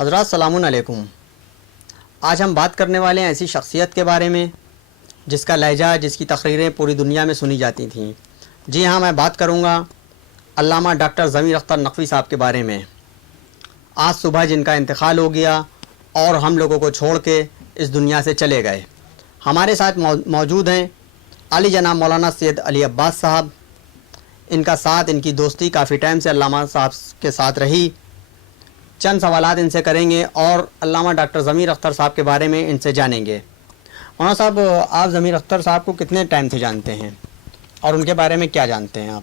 حضرات السلام علیکم۔ آج ہم بات کرنے والے ہیں ایسی شخصیت کے بارے میں جس کا لہجہ، جس کی تقریریں پوری دنیا میں سنی جاتی تھیں۔ جی ہاں، میں بات کروں گا علامہ ڈاکٹر ضمیر اختر نقوی صاحب کے بارے میں۔ آج صبح جن کا انتقال ہو گیا اور ہم لوگوں کو چھوڑ کے اس دنیا سے چلے گئے۔ ہمارے ساتھ موجود ہیں علی جناب مولانا سید علی عباس صاحب۔ ان کا ساتھ، ان کی دوستی کافی ٹائم سے علامہ صاحب کے ساتھ رہی۔ چند سوالات ان سے کریں گے اور علامہ ڈاکٹر ضمیر اختر صاحب کے بارے میں ان سے جانیں گے۔ مولانا صاحب، آپ ضمیر اختر صاحب کو کتنے ٹائم سے جانتے ہیں اور ان کے بارے میں کیا جانتے ہیں آپ؟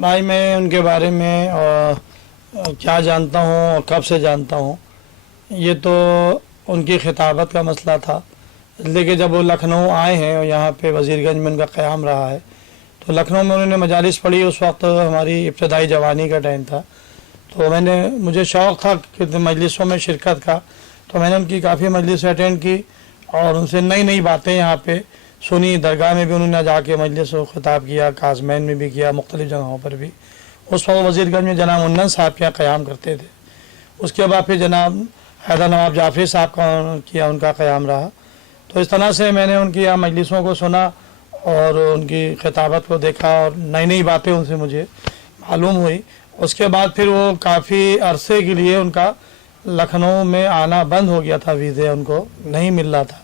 بھائی میں ان کے بارے میں کیا جانتا ہوں اور کب سے جانتا ہوں، یہ تو ان کی خطابت کا مسئلہ تھا، لیکن جب وہ لکھنؤ آئے ہیں اور یہاں پہ وزیر گنج میں ان کا قیام رہا ہے تو لکھنؤ میں انہوں نے مجالس پڑھی۔ اس وقت ہماری ابتدائی جوانی کا ٹائم تھا، تو مجھے شوق تھا کہ مجلسوں میں شرکت کا، تو میں نے ان کی کافی مجلسیں اٹینڈ کی اور ان سے نئی نئی باتیں یہاں پہ سنی۔ درگاہ میں بھی انہوں نے جا کے مجلس و خطاب کیا، کازمین میں بھی کیا، مختلف جگہوں پر بھی۔ اس وقت وزیر گنج میں جناب منن صاحب کے یہاں قیام کرتے تھے۔ اس کے بعد پھر جناب حیدر نواب جعفری صاحب کا کیا ان کا قیام رہا۔ تو اس طرح سے میں نے ان کی یہاں مجلسوں کو سنا اور ان کی خطابت کو دیکھا اور نئی نئی باتیں ان سے مجھے معلوم ہوئی۔ اس کے بعد پھر وہ کافی عرصے کے لیے ان کا لکھنؤ میں آنا بند ہو گیا تھا، ویزے ان کو نہیں مل رہا تھا،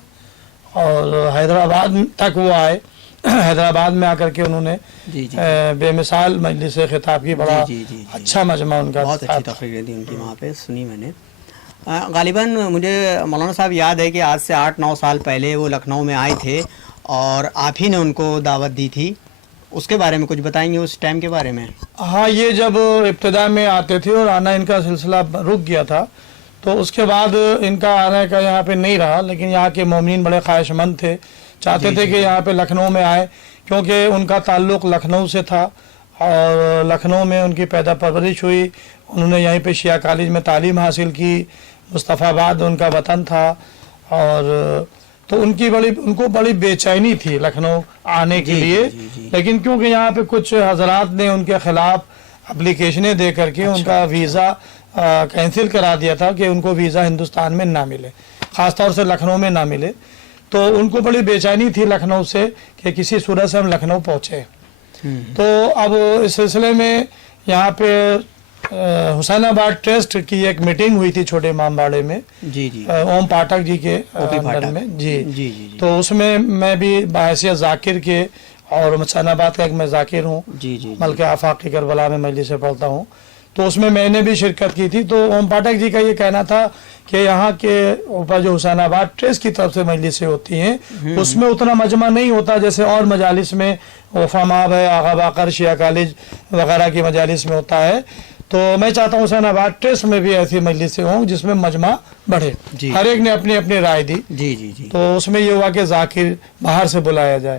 اور حیدرآباد تک وہ آئے۔ حیدرآباد میں آ کر کے انہوں نے بے مثال مجلس خطاب کی، بڑا اچھا مجمع ان کا، بہت اچھی تقریریں تھیں ان کی وہاں پہ، سنی میں نے۔ غالباً مجھے مولانا صاحب یاد ہے کہ آج سے 8-9 سال پہلے وہ لکھنؤ میں آئے تھے اور آپ ہی نے ان کو دعوت دی تھی۔ اس کے بارے میں کچھ بتائیں گے، اس ٹائم کے بارے میں؟ ہاں، یہ جب ابتدا میں آتے تھے اور آنا ان کا سلسلہ رک گیا تھا، تو اس کے بعد ان کا آنے کا یہاں پہ نہیں رہا، لیکن یہاں کے مومنین بڑے خواہش مند تھے، چاہتے تھے کہ یہاں پہ لکھنؤ میں آئے، کیونکہ ان کا تعلق لکھنؤ سے تھا اور لکھنؤ میں ان کی پیدا پرورش ہوئی۔ انہوں نے یہیں پہ شیعہ کالج میں تعلیم حاصل کی، مصطفیٰ آباد ان کا وطن تھا، اور تو ان کو بڑی بے چینی تھی لکھنؤ آنے کے لیے، لیکن کیونکہ یہاں پہ کچھ حضرات نے ان کے خلاف اپلیکیشنیں دے کر کے ان کا ویزا کینسل کرا دیا تھا کہ ان کو ویزا ہندوستان میں نہ ملے، خاص طور سے لکھنؤ میں نہ ملے، تو ان کو بڑی بے چینی تھی لکھنؤ سے کہ کسی صورت سے ہم لکھنؤ پہنچے۔ تو اب اس سلسلے میں یہاں پہ حسین آباد ٹرسٹ کی ایک میٹنگ ہوئی تھی چھوٹے امام باڑے میں، اوم پاٹھک جی کے انڈر میں، تو اس میں میں بھی بحیثیت ذاکر کے، اور حسین آباد کا ایک میں ذاکر ہوں، ملک آفاقی کربلا میں مجلس سے پڑھتا ہوں، تو اس میں نے بھی شرکت کی تھی۔ تو اوم پاٹھک جی کا یہ کہنا تھا کہ یہاں کے اوپر جو حسین آباد ٹرسٹ کی طرف سے مجلسیں ہوتی ہیں اس میں اتنا مجمع نہیں ہوتا جیسے اور مجالس میں، وفا مآب ہے، آغا باقر، شیعہ کالج وغیرہ کی مجالس میں ہوتا ہے۔ تو میں چاہتا ہوں حسین آباد ٹرسٹ میں بھی ایسی مجلسیں ہوں جس میں مجمع بڑھے، ہر ایک نے اپنی اپنی رائے دی، تو اس میں یہ ہوا کہ ذاکر باہر سے بلایا جائے۔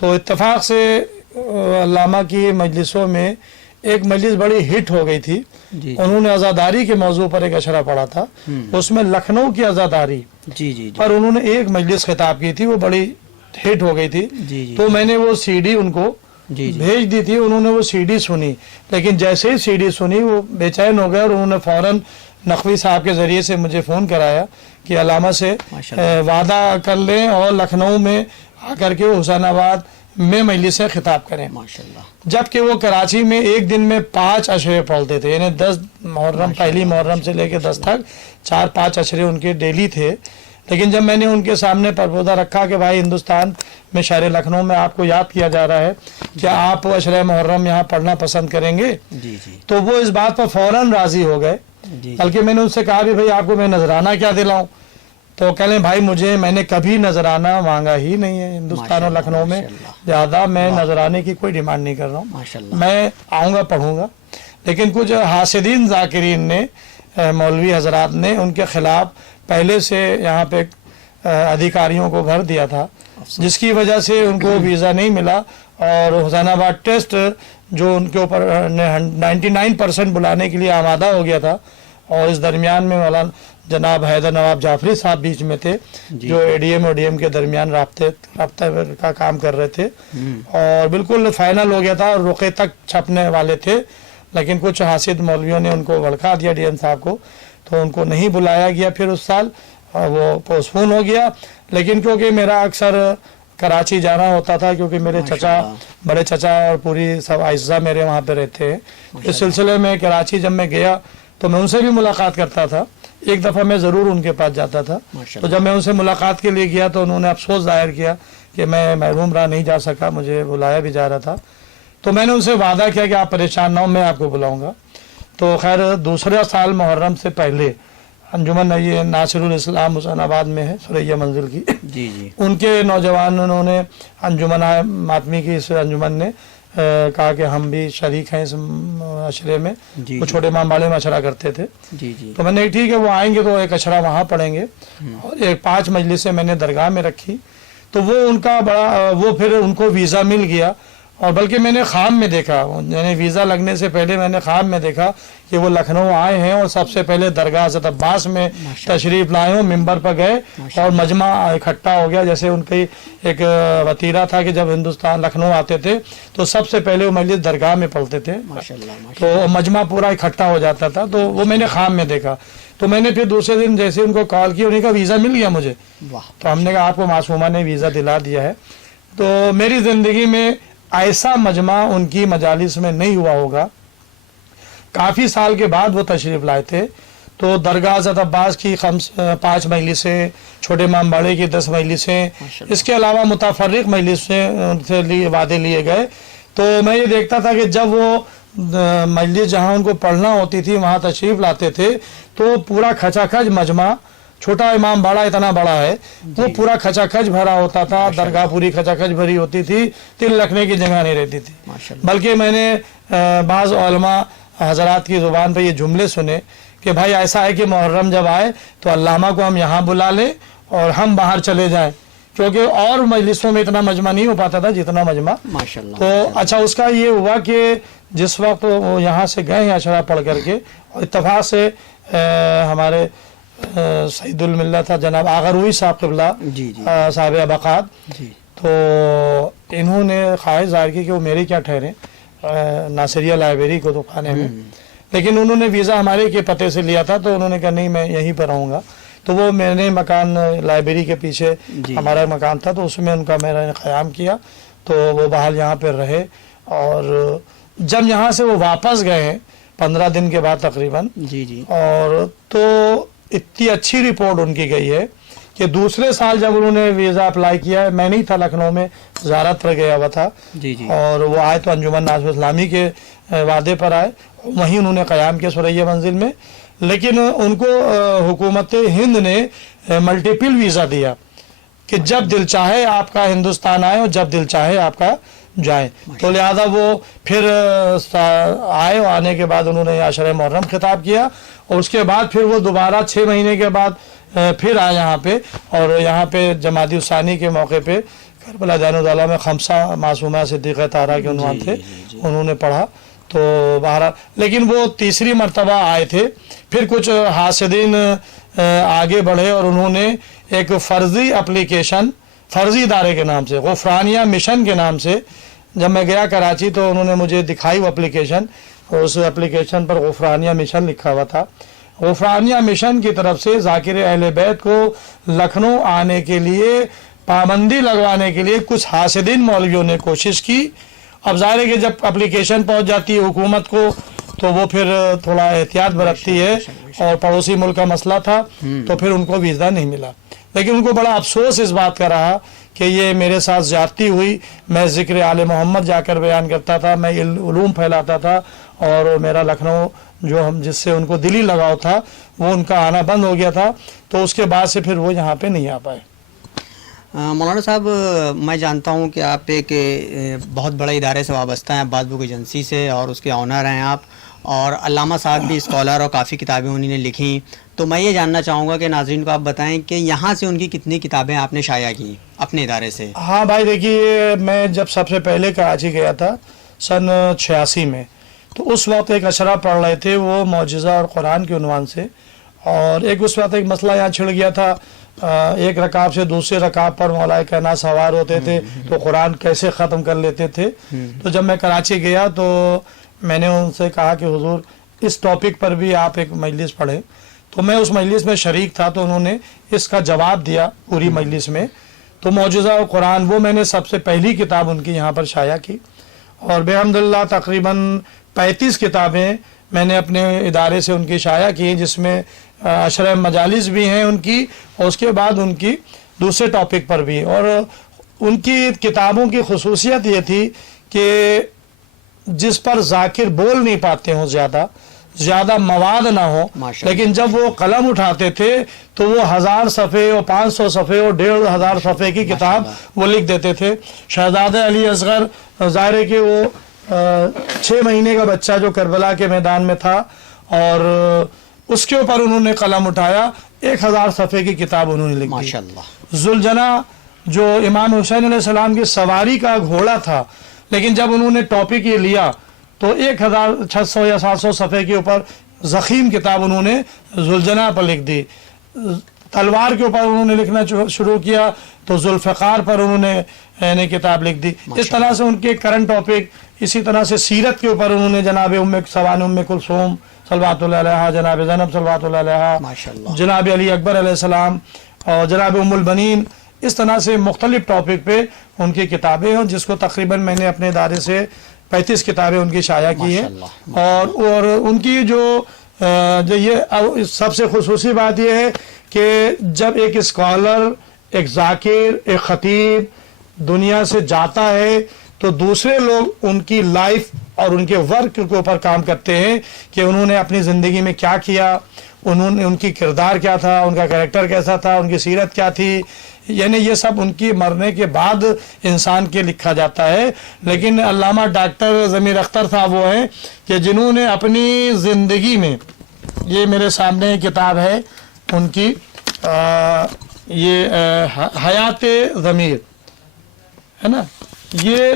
تو اتفاق سے علامہ کی مجلسوں میں ایک مجلس بڑی ہٹ ہو گئی تھی، انہوں نے عزاداری کے موضوع پر ایک اشرہ پڑھا تھا، اس میں لکھنؤ کی عزاداری پر انہوں نے ایک مجلس خطاب کی تھی، وہ بڑی ہٹ ہو گئی تھی، تو میں نے وہ سی ڈی ان کو بھیج دی تھی، انہوں نے وہ سی ڈی سنی، لیکن جیسے ہی سی ڈی سنی وہ بے چین ہو گئے اور انہوں نے فوراً نقوی صاحب کے ذریعے سے مجھے فون کرایا کہ علامہ سے وعدہ کر لیں اور لکھنؤ میں آ کر کے حسین آباد میں مجلس سے خطاب کریں۔ جبکہ وہ کراچی میں ایک دن میں 5 اشرے پڑھتے تھے، یعنی 10 محرم، پہلی محرم سے لے کے 10 تک 4-5 اشرے ان کے ڈیلی تھے۔ لیکن جب میں نے ان کے سامنے پرپوزہ رکھا کہ بھائی ہندوستان میں شہر لکھنؤ میں آپ کو یاد کیا جا رہا ہے، کیا آپ اشرے محرم یہاں پڑھنا پسند کریں گے، تو وہ اس بات پر فوراً راضی ہو گئے۔ بلکہ میں نے ان سے کہا بھی بھائی آپ کو میں نذرانہ کیا دلاؤں، تو کہہ لیں بھائی میں نے کبھی نذرانہ مانگا ہی نہیں ہے ہندوستان اور لکھنؤ میں، زیادہ میں نذرانے کی کوئی ڈیمانڈ نہیں کر رہا ہوں، میں آؤں گا پڑھوں گا۔ لیکن کچھ حاسدین ذاکرین نے، مولوی حضرات نے ان کے خلاف پہلے سے یہاں پہ ادھیکاریوں کو بھر دیا تھا، جس کی وجہ سے ان کو ویزا نہیں ملا، اور حسین آباد ٹیسٹ جو ان کے اوپر 99% بلانے کے لیے آمادہ ہو گیا تھا، اور اس درمیان میں مولانا جناب حیدر نواب جعفری صاحب بیچ میں تھے جو اے ڈی ایم اور ڈی ایم کے درمیان رابطہ کا کام کر رہے تھے، اور بالکل فائنل ہو گیا تھا اور رقعے تک چھپنے والے تھے، لیکن کچھ حاسد مولویوں نے ان کو بھڑکا دیا ڈی ایم صاحب کو، تو ان کو نہیں بلایا گیا پھر اس سال، اور وہ پوسٹپون ہو گیا. لیکن کیونکہ میرا اکثر کراچی جانا ہوتا تھا، کیونکہ میرے چچا، بڑے چچا اور پوری سب اعزا میرے وہاں پہ رہتے ہیں. اس سلسلے میں کراچی جب میں گیا تو میں ان سے بھی ملاقات کرتا تھا. ایک دفعہ میں ضرور ان کے پاس جاتا تھا. تو جب میں ان سے ملاقات کے لیے گیا تو انہوں نے افسوس ظاہر کیا کہ میں محروم رہا، نہیں جا سکا، مجھے بلایا بھی جا رہا تھا. تو میں نے ان سے وعدہ کیا کہ آپ پریشان نہ ہو، میں آپ کو بلاؤں گا. تو خیر دوسرے سال محرم سے پہلے انجمن یہ ناصر الاسلام حسین آباد میں ہے، سریا منزل کی، جی جی ان کے نوجوانوں نے، انجمن ماتمی کی اس انجمن نے کہا کہ ہم بھی شریک ہیں اس اشرے میں. جی وہ چھوٹے مامباڑے میں اشرا کرتے تھے. جی جی تو میں نے ٹھیک ہے وہ آئیں گے تو ایک اشرا وہاں پڑھیں گے. اور ایک 5 مجلسیں میں نے درگاہ میں رکھی. تو وہ ان کا بڑا، وہ پھر ان کو ویزا مل گیا. اور بلکہ میں نے خواب میں دیکھا، یعنی ویزا لگنے سے پہلے میں نے خواب میں دیکھا کہ وہ لکھنؤ آئے ہیں اور سب سے پہلے درگاہ حضرت عباس میں تشریف لائے ہوں، ممبر پر گئے اور مجمع اکٹھا ہو گیا. جیسے ان کی ایک وتیرہ تھا کہ جب ہندوستان لکھنؤ آتے تھے تو سب سے پہلے وہ مجلس درگاہ میں پڑھتے تھے، تو مجمع پورا اکٹھا ہو جاتا تھا. تو وہ میں نے خواب میں دیکھا. تو میں نے پھر دوسرے دن جیسے ان کو کال کی، انہیں کا ویزا مل گیا مجھے. تو ہم نے کہا آپ کو معصومہ نے ویزا دلا دیا ہے. تو میری زندگی میں ایسا مجمع ان کی مجالس میں نہیں ہوا ہوگا. کافی سال کے بعد وہ تشریف لائے تھے. تو درگاہ حضرت عباس کی 5 مجلسیں، چھوٹے امام باڑے کی 10 مجلسیں، اس کے علاوہ متفرق مجلسیں ان سے وعدے لیے گئے. تو میں یہ دیکھتا تھا کہ جب وہ مجلس جہاں ان کو پڑھنا ہوتی تھی وہاں تشریف لاتے تھے تو پورا کھچا کھچ مجمع، چھوٹا امام باڑہ اتنا بڑا ہے، وہ پورا کھچا کھچ بھرا ہوتا تھا. درگاہ پوری کھچا کھچ بھری ہوتی تھی، تل رکھنے کی جگہ نہیں رہتی تھی. بلکہ میں نے بعض علماء حضرات کی زبان پہ یہ جملے سنے کہ بھائی ایسا ہے کہ محرم جب آئے تو علامہ کو ہم یہاں بلا لیں اور ہم باہر چلے جائیں، کیونکہ اور مجلسوں میں اتنا مجمع نہیں ہو پاتا تھا جتنا مجمع. تو اچھا اس کا یہ ہوا کہ جس وقت وہ یہاں سے گئے ہیں اشرا پڑھ کر کے، اور اتفاق سے ہمارے سعید الملت تھا جناب آغا روئی صاحب قبلہ، صاحب ابقات، تو انہوں نے خواہش ظاہر کی کہ وہ میرے کیا ٹھہرے ناصریہ لائبریری کو تو خانے میں. لیکن انہوں نے ویزا ہمارے کے پتے سے لیا تھا تو انہوں نے کہا نہیں میں یہیں پر رہوں گا. تو وہ میں نے مکان لائبریری کے پیچھے ہمارا مکان تھا تو اس میں ان کا میں نے قیام کیا. تو وہ باہر یہاں پہ رہے. اور جب یہاں سے وہ واپس گئے ہیں 15 دن کے بعد تقریباً، اور تو اتنی اچھی رپورٹ ان کی گئی ہے کہ دوسرے سال جب انہوں نے ویزا اپلائی کیا ہے، میں نہیں تھا لکھنؤ میں، زیارت پر گیا ہوا تھا. اور وہ آئے تو انجمن ناصر اسلامی کے وعدے پر آئے، وہیں انہوں نے قیام کیا سریا منزل میں. لیکن ان کو حکومت ہند نے ملٹیپل ویزا دیا کہ جب دل چاہے آپ کا ہندوستان آئے اور جب دل چاہے آپ کا جائیں. تو لہذا وہ پھر آئے، آنے کے بعد انہوں نے عشرہ محرم خطاب کیا، اور اس کے بعد پھر وہ دوبارہ 6 مہینے کے بعد پھر آئے یہاں پہ. اور یہاں پہ جمادی الثانی کے موقع پہ کربلا جان الدولہ میں خمسہ معصومہ صدیقہ طاہرہ کے عنوان تھے، انہوں نے پڑھا. تو بہرحال لیکن وہ تیسری مرتبہ آئے تھے. پھر کچھ حاسدین آگے بڑھے اور انہوں نے ایک فرضی اپلیکیشن، فرضی ادارے کے نام سے، غفرانیہ مشن کے نام سے، جب میں گیا کراچی تو انہوں نے مجھے دکھائی وہ اپلیکیشن. اس اپلیکیشن پر غفرانیہ مشن لکھا ہوا تھا. غفرانیہ مشن کی طرف سے ذاکر اہل بیت کو لکھنؤ آنے کے لیے پابندی لگوانے کے لیے کچھ حاسدین مولویوں نے کوشش کی. اب ظاہر ہے کہ جب اپلیکیشن پہنچ جاتی ہے حکومت کو تو وہ پھر تھوڑا احتیاط برتتی ہے، اور پڑوسی ملک کا مسئلہ تھا تو پھر ان کو ویزا نہیں ملا. لیکن ان کو بڑا افسوس اس بات کا رہا کہ یہ میرے ساتھ زیادتی ہوئی. میں ذکر آل محمد جا کر بیان کرتا تھا، میں علوم پھیلاتا تھا، اور میرا لکھنؤ جو ہم جس سے ان کو دلی لگاؤ تھا وہ ان کا آنا بند ہو گیا تھا. تو اس کے بعد سے پھر وہ یہاں پہ نہیں آ پائے. مولانا صاحب میں جانتا ہوں کہ آپ ایک بہت بڑے ادارے سے وابستہ ہیں، عباس بک ایجنسی سے، اور اس کے آنر ہیں آپ، اور علامہ صاحب بھی اسکالر اور کافی کتابیں انہوں نے لکھی. تو میں یہ جاننا چاہوں گا کہ ناظرین کو آپ بتائیں کہ یہاں سے ان کی کتنی کتابیں آپ نے شائع کی اپنے ادارے سے؟ ہاں بھائی دیکھیے، میں جب سب سے پہلے کراچی گیا تھا سن 86 میں، تو اس وقت ایک اشرا پڑھ رہے تھے وہ معجزہ اور قرآن کے عنوان سے. اور ایک اس وقت ایک مسئلہ یہاں چھڑ گیا تھا، ایک رکعت سے دوسرے رکعت پر مولا کائنات سوار ہوتے تھے تو قرآن کیسے ختم کر لیتے تھے. تو جب میں کراچی گیا تو میں نے ان سے کہا کہ حضور اس ٹاپک پر بھی آپ ایک مجلس پڑھیں. تو میں اس مجلس میں شریک تھا، تو انہوں نے اس کا جواب دیا پوری مجلس میں. تو معجزہ قرآن وہ میں نے سب سے پہلی کتاب ان کی یہاں پر شائع کی، اور بحمداللہ تقریباً 35 کتابیں میں نے اپنے ادارے سے ان کی شائع کی، جس میں عشرہ مجالس بھی ہیں ان کی، اور اس کے بعد ان کی دوسرے ٹاپک پر بھی. اور ان کی کتابوں کی خصوصیت یہ تھی کہ جس پر ذاکر بول نہیں پاتے ہوں زیادہ مواد نہ ہو، لیکن جب وہ قلم اٹھاتے تھے تو وہ 1000 صفحے اور 500 صفحے اور 1500 صفحے کی کتاب وہ لکھ دیتے تھے. شہزادہ علی اصغر ظاہر ہے کہ وہ 6 مہینے کا بچہ جو کربلا کے میدان میں تھا، اور اس کے اوپر انہوں نے قلم اٹھایا، 1000 صفحے کی کتاب انہوں نے لکھ دی. ماشاءاللہ. ذوالجناح جو امام حسین علیہ السلام کی سواری کا گھوڑا تھا، لیکن جب انہوں نے ٹاپک یہ لیا تو 1600 یا 700 صفحے کے اوپر ضخیم کتاب انہوں نے ذوالجناح پر لکھ دی. تلوار کے اوپر انہوں نے لکھنا شروع کیا تو ذوالفقار پر انہوں نے کتاب لکھ دی. اس طرح سے ان کے کرنٹ ٹاپک، اسی طرح سے سیرت کے اوپر انہوں نے جناب ام کلثوم صلوات اللہ علیہا، جناب زینب صلوات اللہ علیہا، جناب علی اکبر علیہ السلام اور جناب ام البنین، اس طرح سے مختلف ٹاپک پہ ان کی کتابیں ہیں، جس کو تقریباً میں نے اپنے ادارے سے 35 کتابیں ان کی شائع کی ہیں. اور ان کی جو یہ سب سے خصوصی بات یہ ہے کہ جب ایک اسکالر، ایک ذاکر، ایک خطیب دنیا سے جاتا ہے تو دوسرے لوگ ان کی لائف اور ان کے ورک کے اوپر کام کرتے ہیں کہ انہوں نے اپنی زندگی میں کیا کیا، انہوں نے ان کی کردار کیا تھا، ان کا کریکٹر کیسا تھا، ان کی سیرت کیا تھی. یعنی یہ سب ان کی مرنے کے بعد انسان کے لکھا جاتا ہے. لیکن علامہ ڈاکٹر ضمیر اختر صاحب وہ ہیں کہ جنہوں نے اپنی زندگی میں، یہ میرے سامنے کتاب ہے ان کی، یہ حیات ضمیر ہے نا، یہ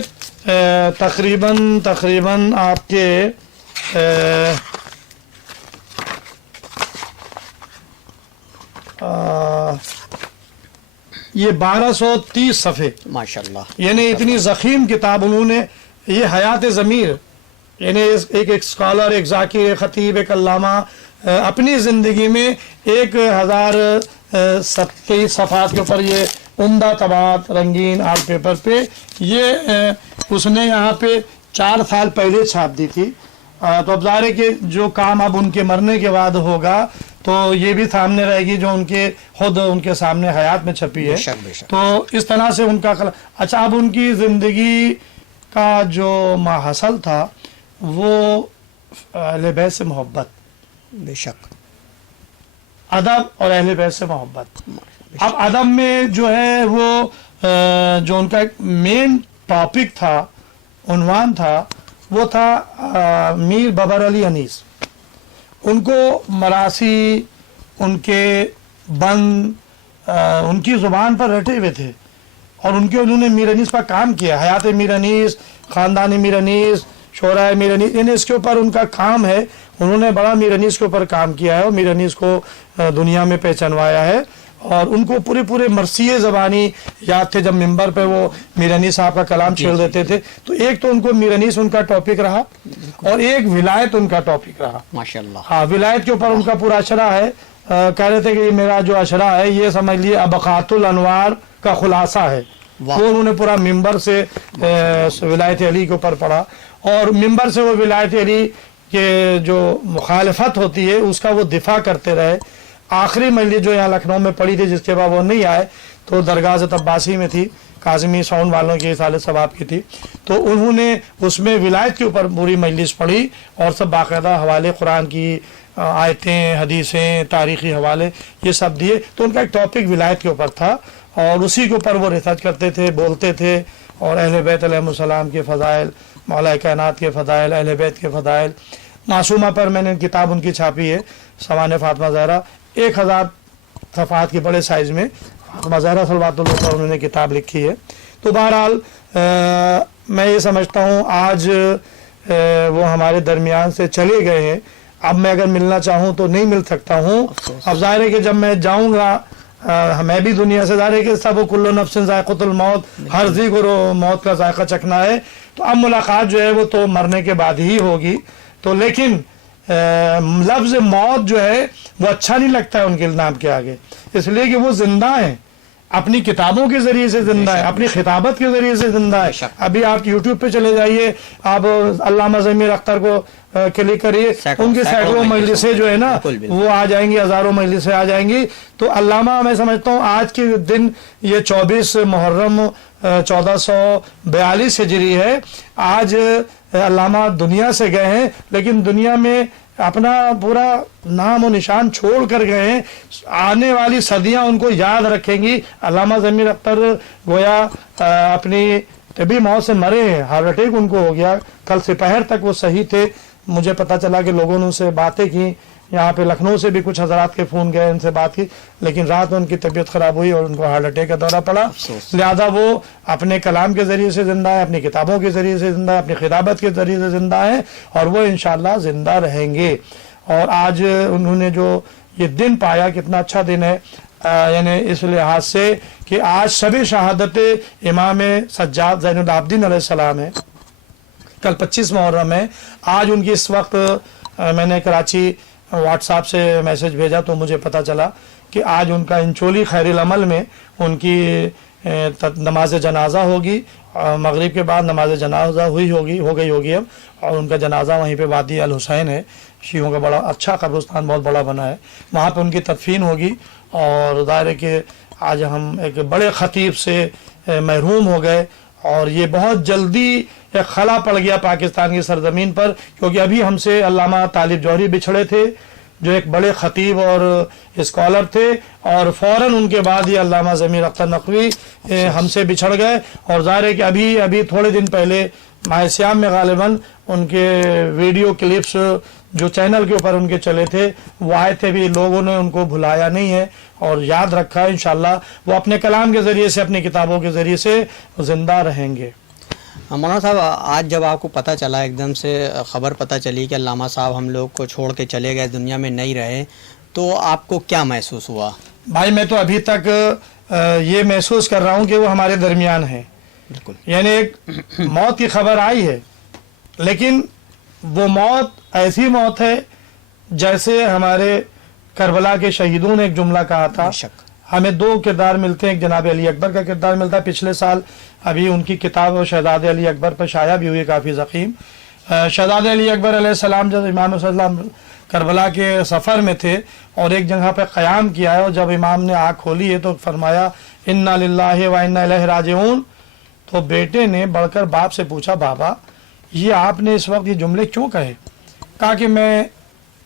تقریباً آپ کے یہ 1230 صفحے، ماشاءاللہ. یعنی اتنی ضخیم کتاب انہوں نے. یہ حیات ضمیر یعنی ایک اسکالر، ایک ذاکر، ایک خطیب، ایک علامہ اپنی زندگی میں 1027 صفحات کے اوپر، یہ عمدہ طباعت رنگین آرٹ پیپر پہ، یہ اس نے یہاں پہ 4 سال پہلے چھاپ دی تھی. تو اب ظاہر ہے کہ جو کام اب ان کے مرنے کے بعد ہوگا تو یہ بھی سامنے رہے گی جو ان کے خود ان کے سامنے حیات میں چھپی ہے. تو اس طرح سے ان کا اچھا، اب ان کی زندگی کا جو ماحصل تھا وہ اہل بیت سے محبت، بے شک، ادب اور اہل بیت سے محبت. اب ادب میں جو ہے وہ جو ان کا ایک مین ٹاپک تھا، عنوان تھا، وہ تھا میر ببر علی انیس. ان کو مراسی، ان کے بند ان کی زبان پر رٹے ہوئے تھے، اور انہوں نے میر انیس پر کام کیا. حیات میر انیس، خاندان میر انیس، شعراء میر انیس، یعنی اس کے اوپر ان کا کام ہے. انہوں نے بڑا میر انیس کے اوپر کام کیا ہے اور میر انیس کو دنیا میں پہچانوایا ہے. اور ان کو پورے مرثیے زبانی یاد تھے. جب ممبر پہ وہ میر انیس صاحب کا کلام چھیڑ دیتے تھے تو ایک تو ان کو میر انیس ان کا ٹاپک رہا، اور ایک ولایت ان کا ٹاپک رہا. ماشاءاللہ. ہاں، ولایت کے اوپر ان کا پورا اشرا ہے. کہہ رہے تھے کہ یہ میرا جو اشرا ہے یہ سمجھ لیے ابقات الانوار کا خلاصہ ہے. وہ انہوں نے پورا ممبر سے ولایت علی کے اوپر پڑھا، اور ممبر سے وہ ولایت علی کے جو مخالفت ہوتی ہے اس کا وہ دفاع کرتے رہے. آخری مجلس جو یہاں لکھنؤ میں پڑی تھی، جس کے بعد وہ نہیں آئے، تو درگاہ عباسی میں تھی، کاظمی ساؤنڈ والوں کی سال ثواب کی تھی. تو انہوں نے اس میں ولایت کے اوپر پوری مجلس پڑھی، اور سب باقاعدہ حوالے قرآن کی، آیتیں، حدیثیں، تاریخی حوالے یہ سب دیے. تو ان کا ایک ٹاپک ولایت کے اوپر تھا، اور اسی کے اوپر وہ ریسرچ کرتے تھے، بولتے تھے. اور اہل بیت علیہ السلام کے فضائل، مولا کائنات کے فضائل، اہل بیت کے فضائل. معصومہ پر میں نے کتاب ان کی چھاپی ہے، سامان فاطمہ زہرا، 1000 صفحات کی بڑے سائز میں فاطمہ زہرا صلوات اللہ پر انہوں نے کتاب لکھی ہے. تو بہرحال میں یہ سمجھتا ہوں آج وہ ہمارے درمیان سے چلے گئے ہیں. اب میں اگر ملنا چاہوں تو نہیں مل سکتا ہوں. اب ظاہر ہے کہ جب میں جاؤں گا میں بھی دنیا سے، ظاہر ہے کہ سب کل نفس ذائقۃ الموت، ہر ذی کو موت کا ذائقہ چکھنا ہے. تو اب ملاقات جو ہے وہ تو مرنے کے بعد ہی ہوگی. تو لیکن لفظ موت جو ہے وہ اچھا نہیں لگتا ہے ان کے نام کے آگے، اس لیے کہ وہ زندہ ہیں، اپنی کتابوں کے ذریعے سے زندہ ہے، اپنی خطابت کے ذریعے سے زندہ ہے. ابھی آپ یوٹیوب پہ چلے جائیے، آپ علامہ ضمیر اختر کو کلک کریے، ان کی سینکڑوں مجلسیں جو ہے نا وہ آ جائیں گی، ہزاروں مجلسیں آ جائیں گی. تو علامہ میں سمجھتا ہوں آج کے دن یہ 24 محرم 1442 ہجری ہے، آج علامہ دنیا سے گئے ہیں، لیکن دنیا میں اپنا پورا نام و نشان چھوڑ کر گئے ہیں. آنے والی صدیاں ان کو یاد رکھیں گی. علامہ ضمیر اختر گویا اپنی طبی موت سے مرے ہیں، ہارٹ اٹیک ان کو ہو گیا. کل سپہر تک وہ صحیح تھے، مجھے پتہ چلا کہ لوگوں نے ان سے باتیں کی، یہاں پہ لکھنؤ سے بھی کچھ حضرات کے فون گئے، ان سے بات کی، لیکن رات میں ان کی طبیعت خراب ہوئی اور ان کو ہارٹ اٹیک کا دورہ پڑا. لہذا وہ اپنے کلام کے ذریعے سے زندہ ہے، اپنی کتابوں کے ذریعے سے زندہ ہے، اپنی خطابت کے ذریعے سے زندہ ہے، اور وہ انشاءاللہ زندہ رہیں گے. اور آج انہوں نے جو یہ دن پایا کتنا اچھا دن ہے، یعنی اس لحاظ سے کہ آج شب شہادت امام سجاد زین العابدین علیہ السلام ہے، کل 25 محرم ہے. آج ان کی اس وقت میں نے کراچی واٹس ایپ سے میسج بھیجا تو مجھے پتہ چلا کہ آج ان کا انچولی خیر العمل میں ان کی نماز جنازہ ہوگی. مغرب کے بعد نماز جنازہ ہو گئی ہوگی اب، اور ان کا جنازہ وہیں پہ وادی الحسین ہے، شیعوں کا بڑا اچھا قبرستان بہت بڑا بنا ہے، وہاں پہ ان کی تدفین ہوگی. اور ظاہر ہے کہ آج ہم ایک بڑے خطیب سے محروم ہو گئے، اور یہ بہت جلدی ایک خلا پڑ گیا پاکستان کی سرزمین پر، کیونکہ ابھی ہم سے علامہ طالب جوہری بچھڑے تھے جو ایک بڑے خطیب اور اسکالر تھے، اور فوراً ان کے بعد یہ علامہ ضمیر اختر نقوی ہم سے بچھڑ گئے. اور ظاہر ہے کہ ابھی تھوڑے دن پہلے ماہ سیام میں غالباً ان کے ویڈیو کلپس جو چینل کے اوپر ان کے چلے تھے وہ آئے تھے، بھی لوگوں نے ان کو بھلایا نہیں ہے اور یاد رکھا ہے. انشاءاللہ وہ اپنے کلام کے ذریعے سے، اپنی کتابوں کے ذریعے سے زندہ رہیں گے. مولانا صاحب، آج جب آپ کو پتہ چلا، ایک دم سے خبر پتہ چلی کہ علامہ صاحب ہم لوگ کو چھوڑ کے چلے گئے، دنیا میں نہیں رہے، تو آپ کو کیا محسوس ہوا؟ بھائی میں تو ابھی تک یہ محسوس کر رہا ہوں کہ وہ ہمارے درمیان ہیں. بالکل، یعنی ایک موت کی خبر آئی ہے، لیکن وہ موت ایسی موت ہے جیسے ہمارے کربلا کے شہیدوں نے ایک جملہ کہا تھا. ہمیں دو کردار ملتے ہیں، ایک جناب علی اکبر کا کردار ملتا ہے. پچھلے سال ابھی ان کی کتاب شہزاد علی اکبر پر شائع بھی ہوئی، کافی ضخیم. شہزاد علی اکبر علیہ السلام جب امام صلی اللہ علیہ وسلم کربلا کے سفر میں تھے اور ایک جگہ پہ قیام کیا ہے، اور جب امام نے آنکھ کھولی ہے تو فرمایا انا للہ و انا الیہ راجعون. تو بیٹے نے بڑھ کر باپ سے پوچھا، بابا یہ آپ نے اس وقت یہ جملے کیوں کہے؟ کہا کہ میں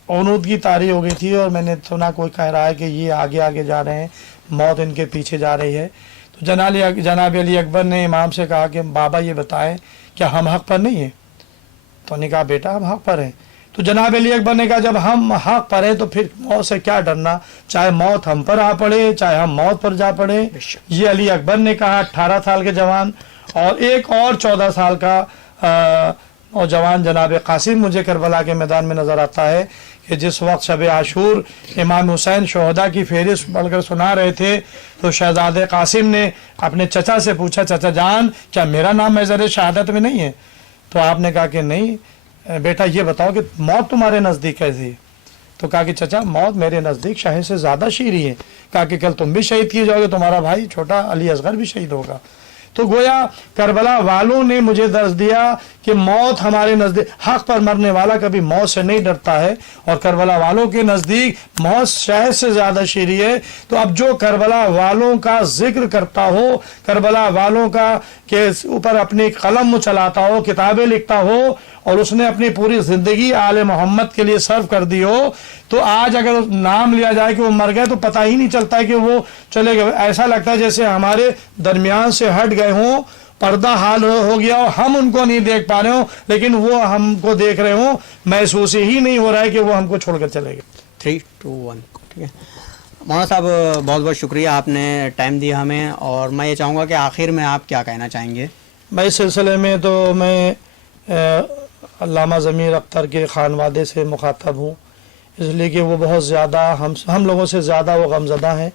اونود کی طاری ہو گئی تھی اور میں نے سنا کوئی کہہ رہا ہے کہ یہ آگے آگے جا رہے ہیں، موت ان کے پیچھے جا رہی ہے. تو جناب علی اکبر نے امام سے کہا کہ بابا یہ بتائیں کیا ہم حق پر نہیں ہیں؟ تو نے کہا بیٹا ہم حق پر ہیں. تو جناب علی اکبر نے کہا جب ہم حق پر ہیں تو پھر موت سے کیا ڈرنا، چاہے موت ہم پر آ پڑے چاہے ہم موت پر جا پڑے. یہ علی اکبر نے کہا، 18 سال کے جوان. اور ایک اور 14 سال کا نوجوان جناب قاسم مجھے کربلا کے میدان میں نظر آتا ہے کہ جس وقت شب عاشور امام حسین شہداء کی فہرست پڑھ کر سنا رہے تھے تو شہزاد قاسم نے اپنے چچا سے پوچھا، چچا جان کیا میرا نام محضر شہادت میں نہیں ہے؟ تو آپ نے کہا کہ نہیں بیٹا، یہ بتاؤ کہ موت تمہارے نزدیک کیسی ہے؟ تو کہا کہ چچا موت میرے نزدیک شہد سے زیادہ شیریں ہے. کہا کہ کل تم بھی شہید کیے جاؤ گے، تمہارا بھائی چھوٹا علی اصغر بھی شہید ہوگا. تو گویا کربلا والوں نے مجھے درس دیا کہ موت ہمارے نزدیک، حق پر مرنے والا کبھی موت سے نہیں ڈرتا ہے، اور کربلا والوں کے نزدیک موت شہد سے زیادہ شیریں ہے. تو اب جو کربلا والوں کا ذکر کرتا ہو، کربلا والوں کا کے اوپر اپنی قلم چلاتا ہو، کتابیں لکھتا ہو، اور اس نے اپنی پوری زندگی آل محمد کے لیے صرف کر دی ہو، تو آج اگر نام لیا جائے کہ وہ مر گئے تو پتہ ہی نہیں چلتا ہے کہ وہ چلے گئے. ایسا لگتا ہے جیسے ہمارے درمیان سے ہٹ گئے ہوں، پردہ حال ہو گیا ہو، ہم ان کو نہیں دیکھ پا رہے ہوں لیکن وہ ہم کو دیکھ رہے ہوں. محسوس ہی نہیں ہو رہا ہے کہ وہ ہم کو چھوڑ کر چلے گئے. 3 2 1 ٹھیک ہے. مولانا صاحب بہت بہت شکریہ، آپ نے ٹائم دیا ہمیں، اور میں یہ چاہوں گا کہ آخر میں آپ کیا کہنا چاہیں گے؟ میں اس سلسلے میں تو میں علامہ ضمیر اختر کے خانوادے سے مخاطب ہوں، اس لیے کہ وہ بہت زیادہ ہم لوگوں سے زیادہ وہ غمزدہ ہیں.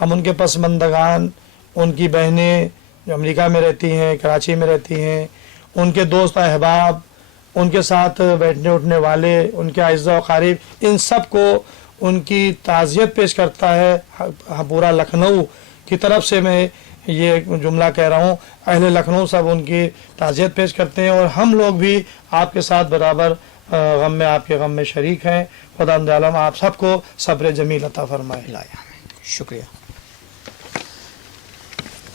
ہم ان کے پسماندگان، ان کی بہنیں جو امریکہ میں رہتی ہیں، کراچی میں رہتی ہیں، ان کے دوست احباب، ان کے ساتھ بیٹھنے اٹھنے والے، ان کے اعزاء و قریب، ان سب کو ان کی تعزیت پیش کرتا ہے پورا لکھنؤ کی طرف سے. میں یہ جملہ کہہ رہا ہوں، اہل لکھنؤ سب ان کی تعزیت پیش کرتے ہیں، اور ہم لوگ بھی آپ کے ساتھ برابر غم میں، آپ کے غم میں شریک ہیں. خدا عالم آپ سب کو صبر جمیل عطا فرمائے. شکریہ.